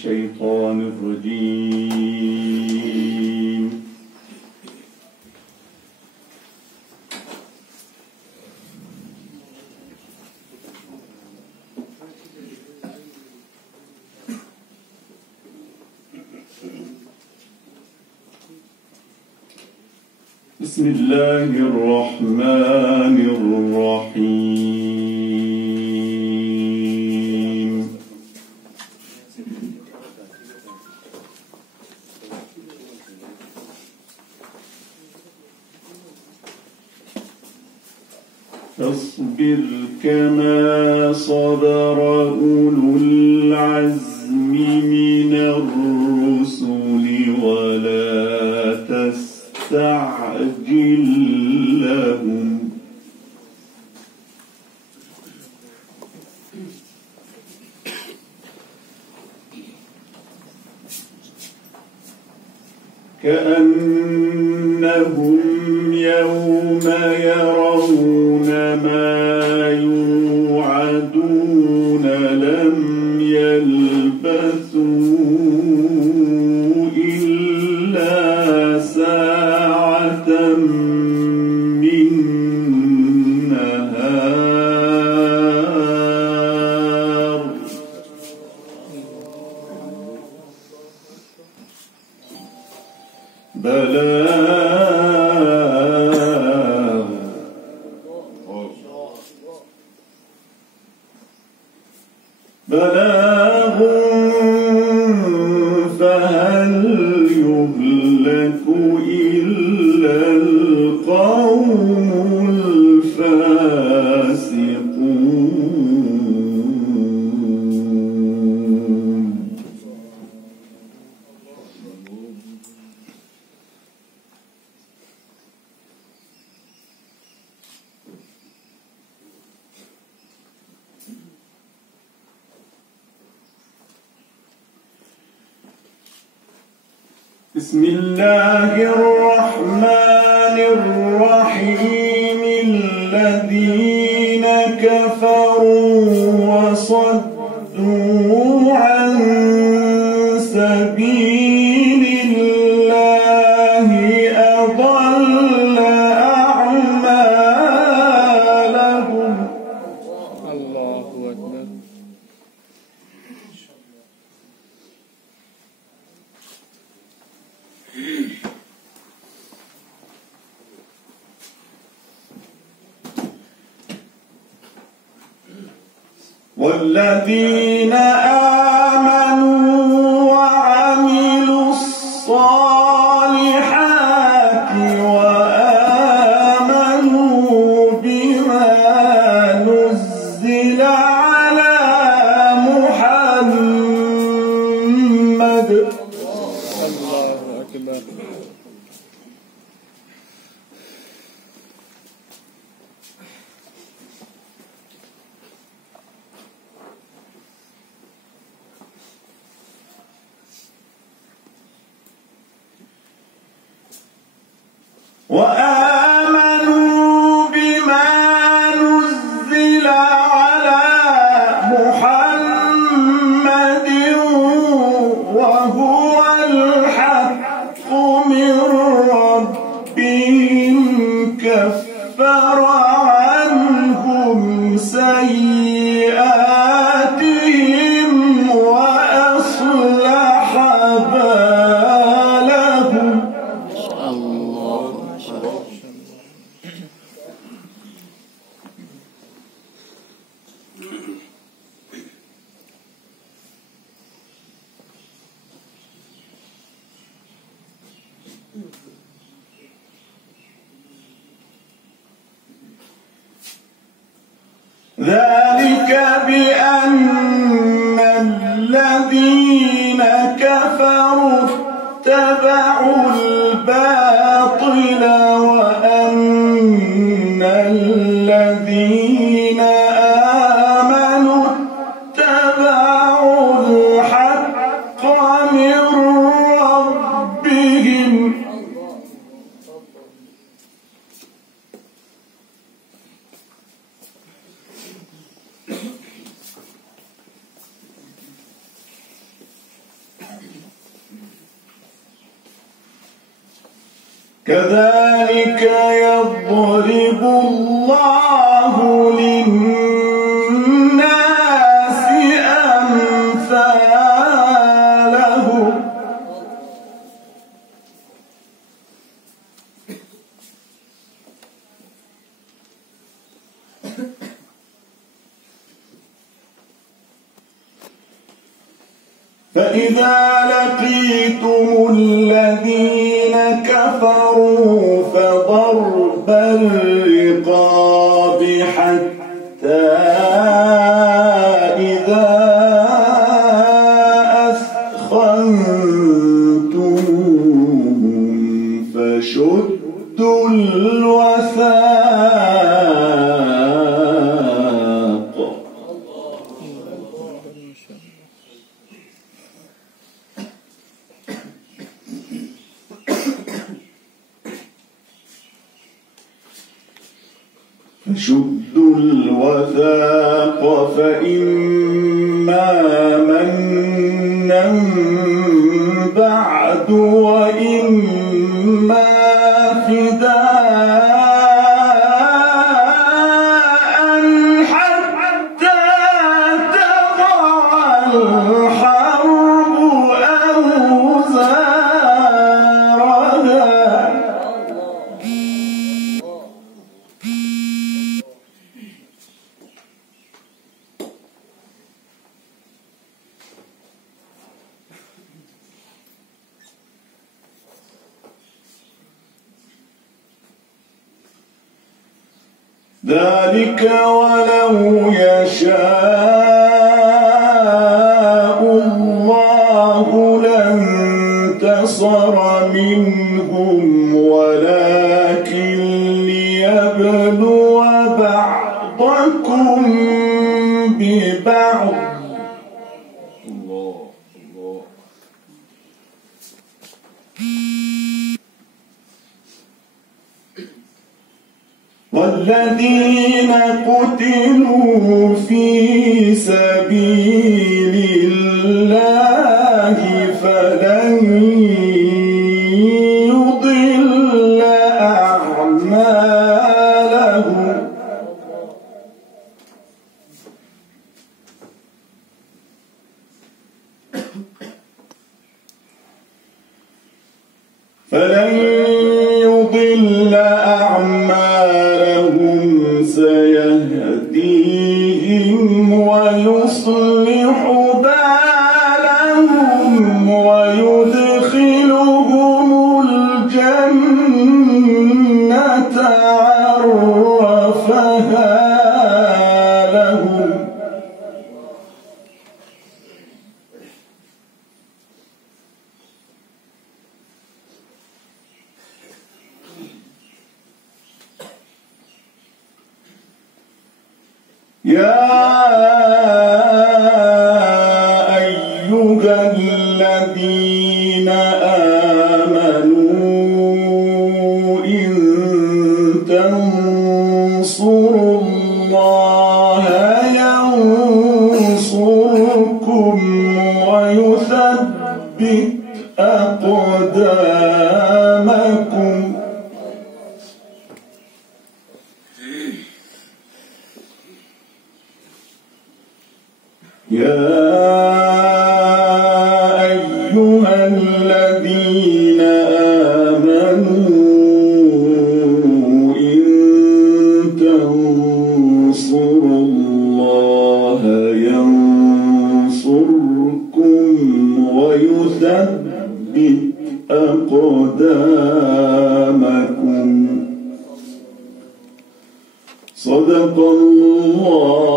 الشيطان الرجيم. بسم الله الرحمن الرحيم. فاصبر كما صبر أولو العزم من الرسل ولا تستعجل لهم كأنهم يوم يرون ما يوعدون لم يلبثوا إلا ساعة من نهار بلاغ فهل يهلك إلا القوم الفاسقون. بسم الله الرحمن الرحيم. الذين كفروا وصدوا عن سبيل الله أضل أعمالهم. الله أكبر. والذين آمنوا وعملوا الصالحات وآمنوا بما نزل على محمد. الله أكبر. وآمنوا بما نزل على محمد وهو الحق من ربهم كفر عنهم سيئاتهم وأصلح بالهم. ذلك بأن الذين كفروا اتبعوا الباطل وأن الذين آمنوا اتبعوا الحق من ربهم. كذلك يضرب الله للناس أمثالهم فإذا لقيتم الذين كفروا فضرب الرقاب حتى إذا أثخنتموهم فشدوا الوثاق فإما منا بعد وإما فداء حتى تضع الحرب أوزارها ذلك ولو يشاء الله لانتصر منهم ولكن ليبلو بعضكم ببعض والذين قتلوا في سبيل الله فلن يضل أعمالهم سيهديهم ويصلح بالهم ويدخلهم الجنة عرفها لهم يا أيها الذين آمنوا إن تنصروا الله ينصركم ويثبت أقدامكم يا أيها الذين آمنوا إن تنصروا الله ينصركم ويثبت أقدامكم صدق الله